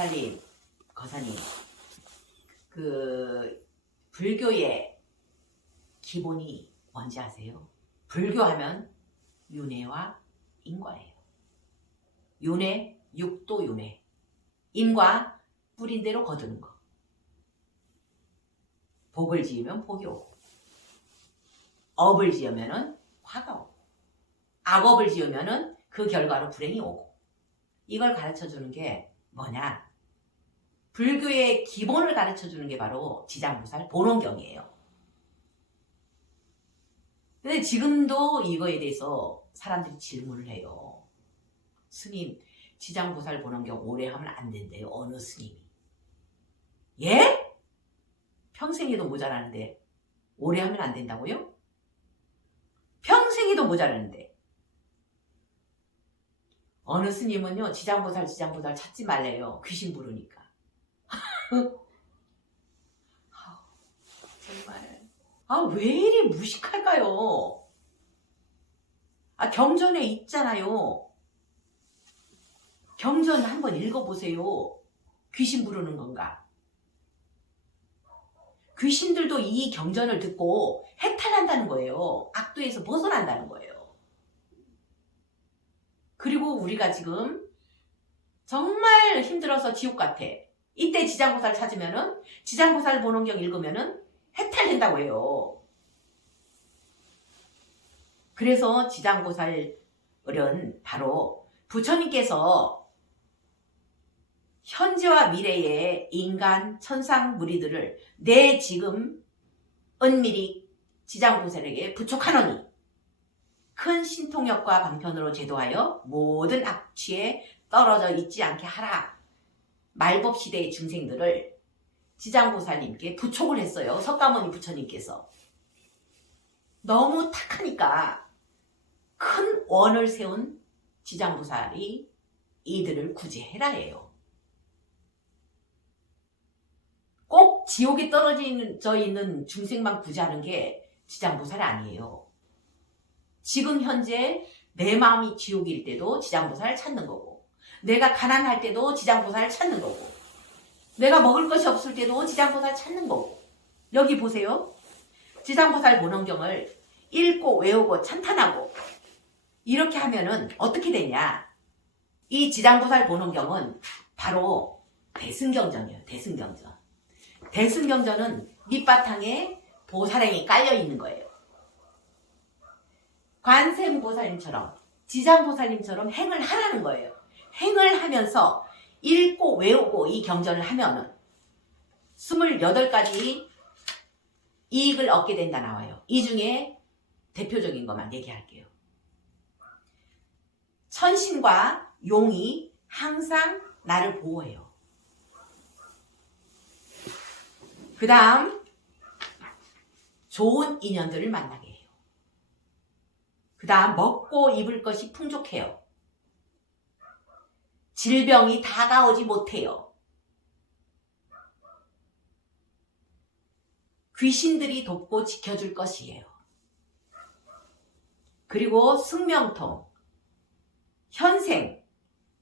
보살님, 거사님, 불교의 기본이 뭔지 아세요? 불교하면 윤회와 인과예요. 윤회, 육도 윤회. 인과, 뿌린 대로 거두는 거. 복을 지으면 복이 오고, 업을 지으면 화가 오고, 악업을 지으면 그 결과로 불행이 오고. 이걸 가르쳐주는 게 뭐냐? 불교의 기본을 가르쳐주는 게 바로 지장보살 본원경이에요. 근데 지금도 이거에 대해서 사람들이 질문을 해요. 스님, 지장보살 본원경 오래 하면 안 된대요. 어느 스님이. 예? 평생에도 모자라는데 오래 하면 안 된다고요? 평생에도 모자라는데. 어느 스님은요, 지장보살 찾지 말래요. 귀신 부르니까. 정말. 왜 이리 무식할까요? 경전에 있잖아요. 경전 한번 읽어보세요. 귀신 부르는 건가? 귀신들도 이 경전을 듣고 해탈한다는 거예요. 악도에서 벗어난다는 거예요. 그리고 우리가 지금 정말 힘들어서 지옥 같아. 이때 지장보살 찾으면은, 지장보살 본원경 읽으면은 해탈된다고 해요. 그래서 지장보살은 바로 부처님께서 현재와 미래의 인간, 천상 무리들을 내 지금 은밀히 지장보살에게 부촉하노니 큰 신통력과 방편으로 제도하여 모든 악취에 떨어져 있지 않게 하라. 말법시대의 중생들을 지장보살님께 부촉을 했어요. 석가모니 부처님께서. 너무 탁하니까 큰 원을 세운 지장보살이 이들을 구제해라 해요. 꼭 지옥에 떨어져 있는 중생만 구제하는 게 지장보살이 아니에요. 지금 현재 내 마음이 지옥일 때도 지장보살을 찾는 거고, 내가 가난할 때도 지장보살을 찾는 거고, 내가 먹을 것이 없을 때도 지장보살 찾는 거고. 여기 보세요. 지장보살 본원경을 읽고 외우고 찬탄하고 이렇게 하면은 어떻게 되냐? 이 지장보살 본원경은 바로 대승경전이에요. 대승경전. 대승경전은 밑바탕에 보살행이 깔려 있는 거예요. 관세음보살님처럼, 지장보살님처럼 행을 하라는 거예요. 행을 하면서 읽고 외우고 이 경전을 하면은 28가지 이익을 얻게 된다 나와요. 이 중에 대표적인 것만 얘기할게요. 천신과 용이 항상 나를 보호해요. 그 다음 좋은 인연들을 만나게 해요. 그 다음 먹고 입을 것이 풍족해요. 질병이 다가오지 못해요. 귀신들이 돕고 지켜줄 것이에요. 그리고 승명통, 현생,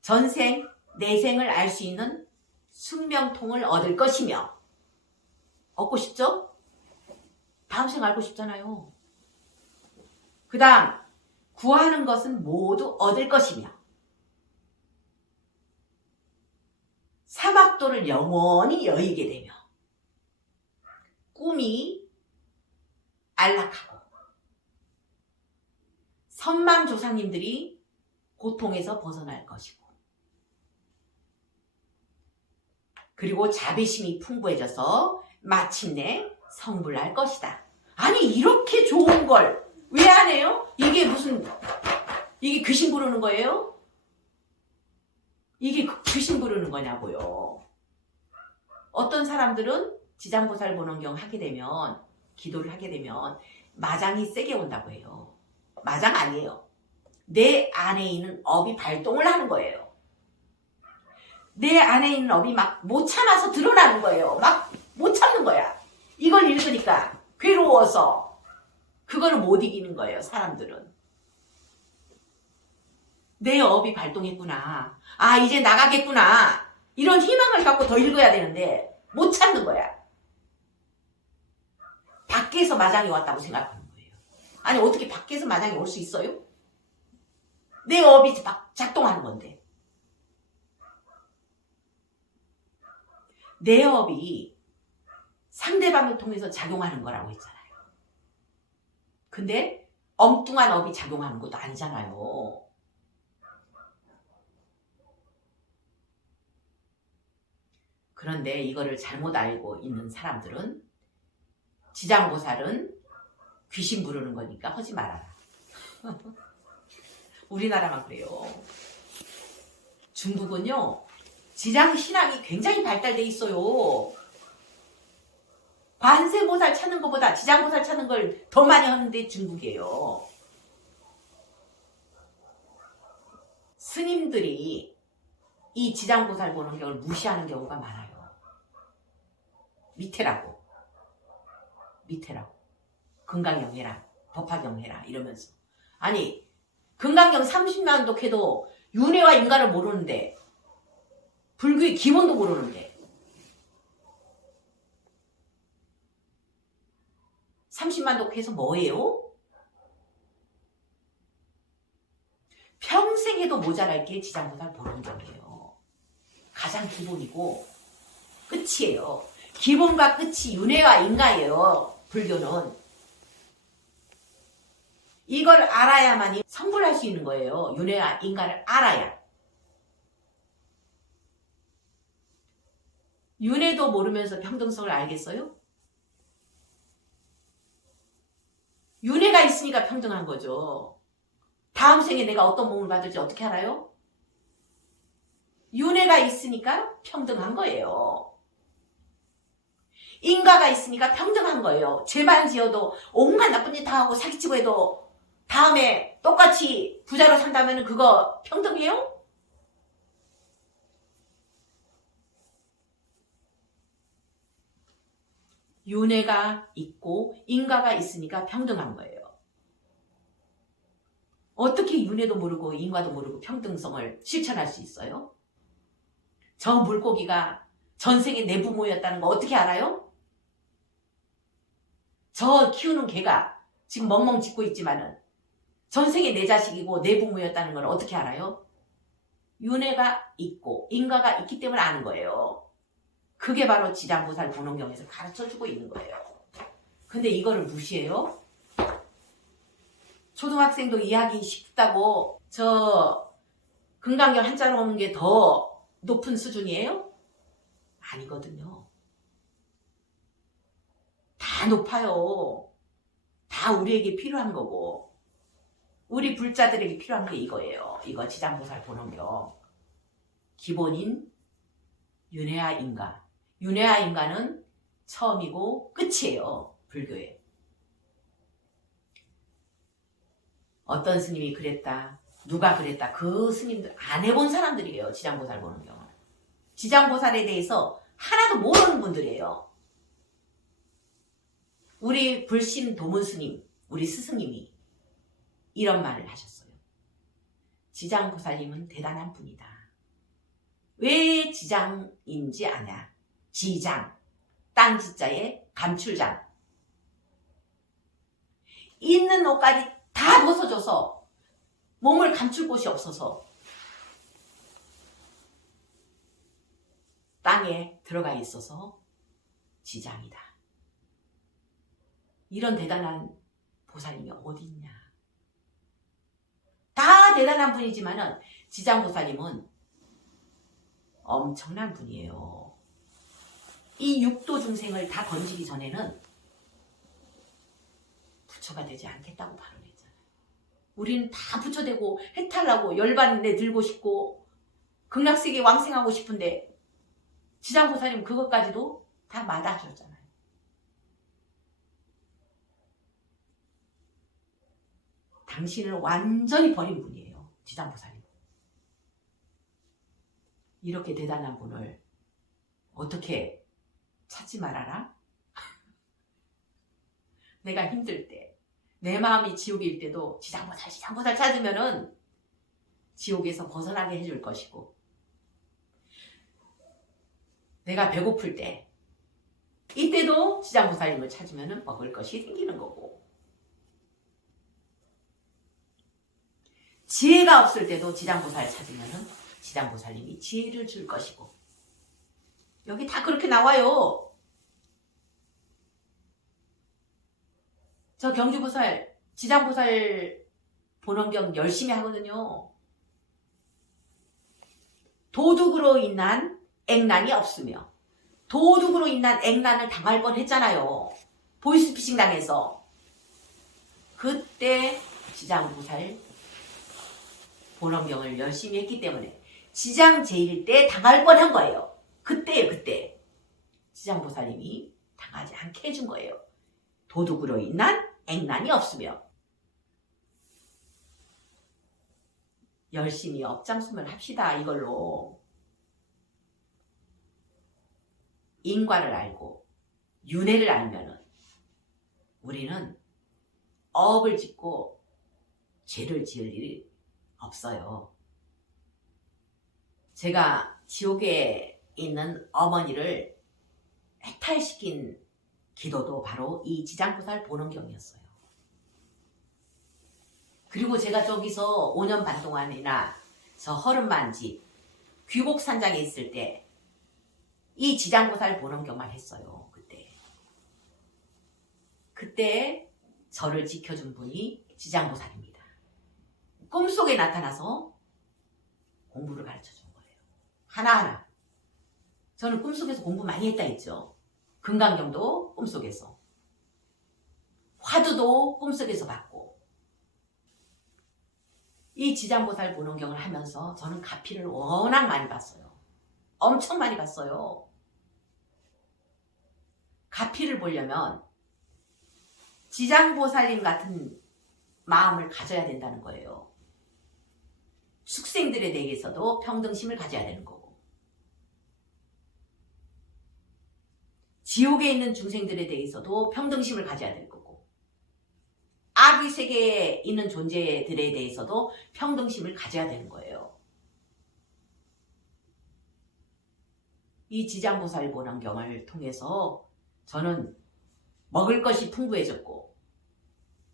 전생, 내생을 알 수 있는 숙명통을 얻을 것이며, 얻고 싶죠? 다음 생 알고 싶잖아요. 그 다음 구하는 것은 모두 얻을 것이며, 사막도를 영원히 여의게 되며, 꿈이 안락하고, 선망조상님들이 고통에서 벗어날 것이고, 그리고 자비심이 풍부해져서 마침내 성불할 것이다. 아니, 이렇게 좋은 걸 왜 안 해요? 이게 귀신 부르는 거예요? 이게 귀신 부르는 거냐고요. 어떤 사람들은 지장보살 본원경 하게 되면, 기도를 하게 되면 마장이 세게 온다고 해요. 마장 아니에요. 내 안에 있는 업이 발동을 하는 거예요. 내 안에 있는 업이 막 못 참아서 드러나는 거예요. 막 못 참는 거야. 이걸 읽으니까 괴로워서. 그거를 못 이기는 거예요, 사람들은. 내 업이 발동했구나. 이제 나가겠구나. 이런 희망을 갖고 더 읽어야 되는데 못 찾는 거야. 밖에서 마장이 왔다고 생각하는 거예요. 아니 어떻게 밖에서 마장이 올 수 있어요? 내 업이 작동하는 건데. 내 업이 상대방을 통해서 작용하는 거라고 했잖아요. 근데 엉뚱한 업이 작용하는 것도 아니잖아요. 그런데 이거를 잘못 알고 있는 사람들은 지장보살은 귀신 부르는 거니까 하지 말아라. 우리나라만 그래요. 중국은요, 지장신앙이 굉장히 발달돼 있어요. 관세보살 찾는 것보다 지장보살 찾는 걸 더 많이 하는데 중국이에요. 스님들이 이 지장보살 보는 경우를 무시하는 경우가 많아요. 밑에라고. 금강경 해라. 법화경 해라. 이러면서. 아니 금강경 30만 독해도 윤회와 인가를 모르는데 불교의 기본도 모르는데 30만 독해서 뭐예요? 평생 해도 모자랄 게 지장보살 보름경이에요. 가장 기본이고 끝이에요. 기본과 끝이 윤회와 인가예요. 불교는. 이걸 알아야만이 성불할 수 있는 거예요. 윤회와 인가를 알아야. 윤회도 모르면서 평등성을 알겠어요? 윤회가 있으니까 평등한 거죠. 다음 생에 내가 어떤 몸을 받을지 어떻게 알아요? 윤회가 있으니까 평등한 거예요. 인가가 있으니까 평등한 거예요. 죄만 지어도 온갖 나쁜 짓 다 하고 사기치고 해도 다음에 똑같이 부자로 산다면 그거 평등해요? 윤회가 있고 인가가 있으니까 평등한 거예요. 어떻게 윤회도 모르고 인가도 모르고 평등성을 실천할 수 있어요? 저 물고기가 전생에 내 부모였다는 거 어떻게 알아요? 저 키우는 개가 지금 멍멍 짖고 있지만은 전생에 내 자식이고 내 부모였다는 걸 어떻게 알아요? 윤회가 있고 인가가 있기 때문에 아는 거예요. 그게 바로 지장보살 본원경에서 가르쳐주고 있는 거예요. 근데 이거를 무시해요? 초등학생도 이해하기 쉽다고 저 금강경 한자로 오는 게 더 높은 수준이에요? 아니거든요. 다 높아요. 다 우리에게 필요한 거고 우리 불자들에게 필요한 게 이거예요. 이거 지장보살 본원경. 기본인 윤회와 인가. 윤회와 인가는 처음이고 끝이에요. 불교에. 어떤 스님이 그랬다. 누가 그랬다. 그 스님들 안 해본 사람들이에요. 지장보살 본원경은. 지장보살에 대해서 하나도 모르는 분들이에요. 우리 불신 도문 스님, 우리 스승님이 이런 말을 하셨어요. 지장보살님은 대단한 분이다. 왜 지장인지 아냐? 지장, 땅지자에 감출장. 있는 옷까지 다 벗어줘서 몸을 감출 곳이 없어서 땅에 들어가 있어서 지장이다. 이런 대단한 보살님이 어디 있냐? 다 대단한 분이지만은 지장보살님은 엄청난 분이에요. 이 육도 중생을 다 던지기 전에는 부처가 되지 않겠다고 발언했잖아요. 우리는 다 부처되고 해탈하고 열반에 들고 싶고 극락세계 왕생하고 싶은데 지장보살님 그것까지도 다 마다하셨잖아요. 당신을 완전히 버린 분이에요. 지장보살님. 이렇게 대단한 분을 어떻게 찾지 말아라? 내가 힘들 때, 내 마음이 지옥일 때도 지장보살 찾으면은 지옥에서 벗어나게 해줄 것이고 내가 배고플 때, 이때도 지장보살님을 찾으면 먹을 것이 생기는 거고, 지혜가 없을 때도 지장보살을 찾으면 지장보살님이 지혜를 줄 것이고, 여기 다 그렇게 나와요. 저 경주보살, 지장보살 본원경 열심히 하거든요. 도둑으로 인한 액난이 없으며, 도둑으로 인한 액난을 당할 뻔했잖아요. 보이스피싱 당해서. 그때 지장보살 본원경을 열심히 했기 때문에 지장제일 때 당할 뻔한 거예요. 그때예요, 그때. 지장보살님이 당하지 않게 해준 거예요. 도둑으로 인한 액난이 없으며. 열심히 업장수면 합시다, 이걸로. 인과를 알고 윤회를 알면은 우리는 업을 짓고 죄를 지을 일이 없어요. 제가 지옥에 있는 어머니를 해탈시킨 기도도 바로 이 지장보살 본원경이었어요. 그리고 제가 저기서 5년 반 동안이나 저 허름만집 귀곡산장에 있을 때 이 지장보살 본원경만 했어요. 그때 저를 지켜준 분이 지장보살입니다. 꿈속에 나타나서 공부를 가르쳐준 거예요. 하나하나. 저는 꿈속에서 공부 많이 했다 했죠. 금강경도 꿈속에서, 화두도 꿈속에서 받고, 이 지장보살 본원경을 하면서 저는 가피를 워낙 많이 봤어요. 엄청 많이 봤어요. 가피를 보려면 지장보살님 같은 마음을 가져야 된다는 거예요. 축생들에 대해서도 평등심을 가져야 되는 거고, 지옥에 있는 중생들에 대해서도 평등심을 가져야 될 거고, 악의 세계에 있는 존재들에 대해서도 평등심을 가져야 되는 거예요. 이 지장보살 본원경을 통해서 저는 먹을 것이 풍부해졌고,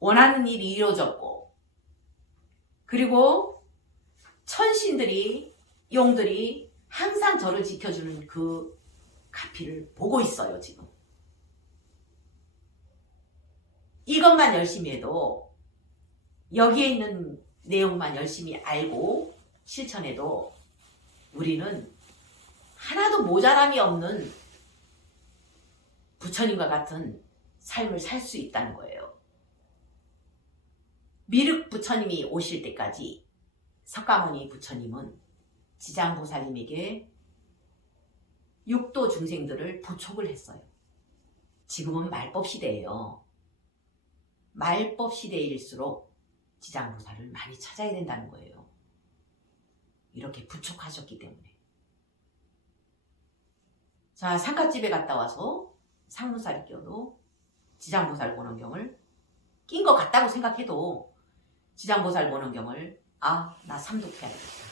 원하는 일이 이루어졌고, 그리고 천신들이, 용들이 항상 저를 지켜주는 그 가피를 보고 있어요, 지금. 이것만 열심히 해도, 여기에 있는 내용만 열심히 알고 실천해도 우리는 하나도 모자람이 없는 부처님과 같은 삶을 살 수 있다는 거예요. 미륵 부처님이 오실 때까지 석가모니 부처님은 지장보살님에게 육도 중생들을 부촉을 했어요. 지금은 말법 시대예요. 말법 시대일수록 지장보살을 많이 찾아야 된다는 거예요. 이렇게 부촉하셨기 때문에. 자, 상갓집에 갔다 와서 상무살이 껴도 지장보살 본원경을 낀 것 같다고 생각해도 지장보살 본원경을 나 삼독해야겠다.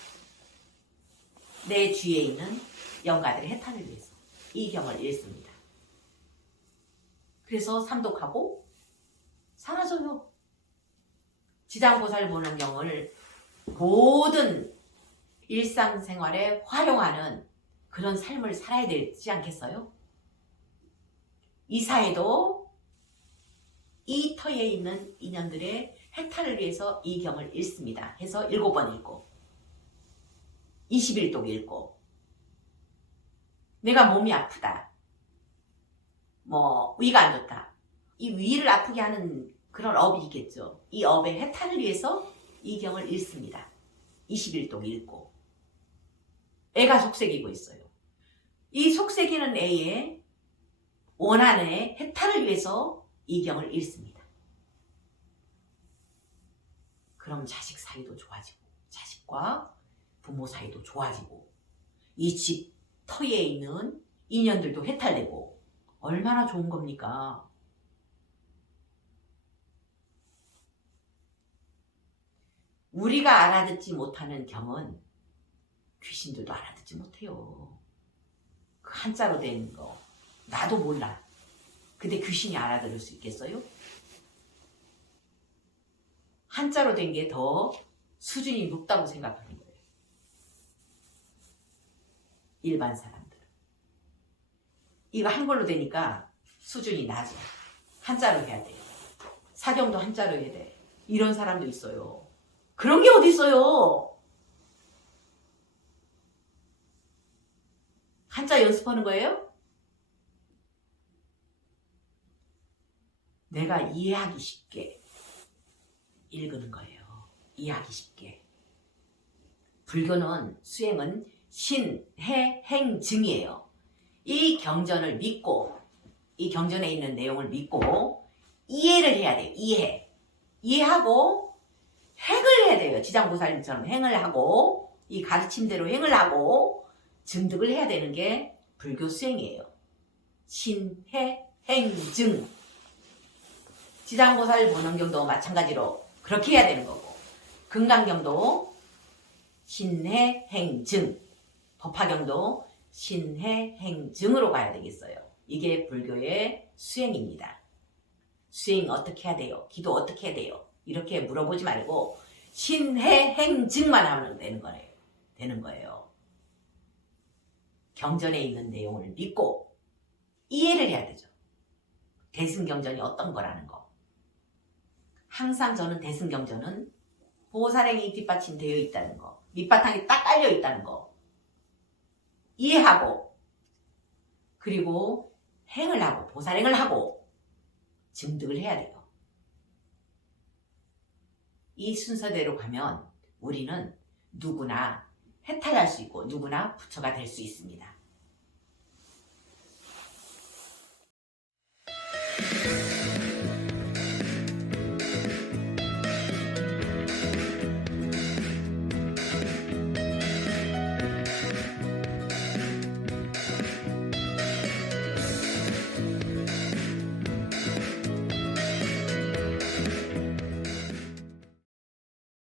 내 주위에 있는 영가들의 해탈을 위해서 이 경을 읽습니다. 그래서 삼독하고 사라져요. 지장보살 본원경을 모든 일상생활에 활용하는 그런 삶을 살아야 되지 않겠어요? 이 사회도 이 터에 있는 인연들의 해탈을 위해서 이 경을 읽습니다. 해서 7번 읽고 21독 읽고, 내가 몸이 아프다, 위가 안 좋다, 이 위를 아프게 하는 그런 업이 있겠죠. 이 업의 해탈을 위해서 이 경을 읽습니다. 21독 읽고. 애가 속색이고 있어요. 이 속색이는 애의 원한의 해탈을 위해서 이 경을 읽습니다. 그럼 자식 사이도 좋아지고, 자식과 부모 사이도 좋아지고, 이 집 터에 있는 인연들도 해탈되고, 얼마나 좋은 겁니까? 우리가 알아듣지 못하는 경은 귀신들도 알아듣지 못해요. 그 한자로 된 거 나도 몰라. 근데 귀신이 알아들을 수 있겠어요? 한자로 된 게 더 수준이 높다고 생각하는 거예요. 일반 사람들은. 이거 한글로 되니까 수준이 낮아. 한자로 해야 돼요. 사경도 한자로 해야 돼. 이런 사람도 있어요. 그런 게 어디 있어요? 한자 연습하는 거예요? 내가 이해하기 쉽게 읽는 거예요. 이해하기 쉽게. 불교는 수행은 신, 해, 행, 증이에요. 이 경전을 믿고 이 경전에 있는 내용을 믿고 이해를 해야 돼요. 이해하고 행을 해야 돼요. 지장보살님처럼 행을 하고 이 가르침대로 행을 하고 증득을 해야 되는 게 불교 수행이에요. 신, 해, 행, 증. 지장보살 본원경도 마찬가지로 그렇게 해야 되는 거고 금강경도 신해, 행, 증. 법화경도 신해, 행, 증으로 가야 되겠어요. 이게 불교의 수행입니다. 수행 어떻게 해야 돼요? 기도 어떻게 해야 돼요? 이렇게 물어보지 말고 신해, 행, 증만 하면 되는 거예요. 경전에 있는 내용을 믿고 이해를 해야 되죠. 대승경전이 어떤 거라는 거. 항상 저는 대승경전은 보살행이 뒷받침되어 있다는 거, 밑바탕이 딱 깔려 있다는 거 이해하고 그리고 행을 하고 보살행을 하고 증득을 해야 돼요. 이 순서대로 가면 우리는 누구나 해탈할 수 있고 누구나 부처가 될 수 있습니다.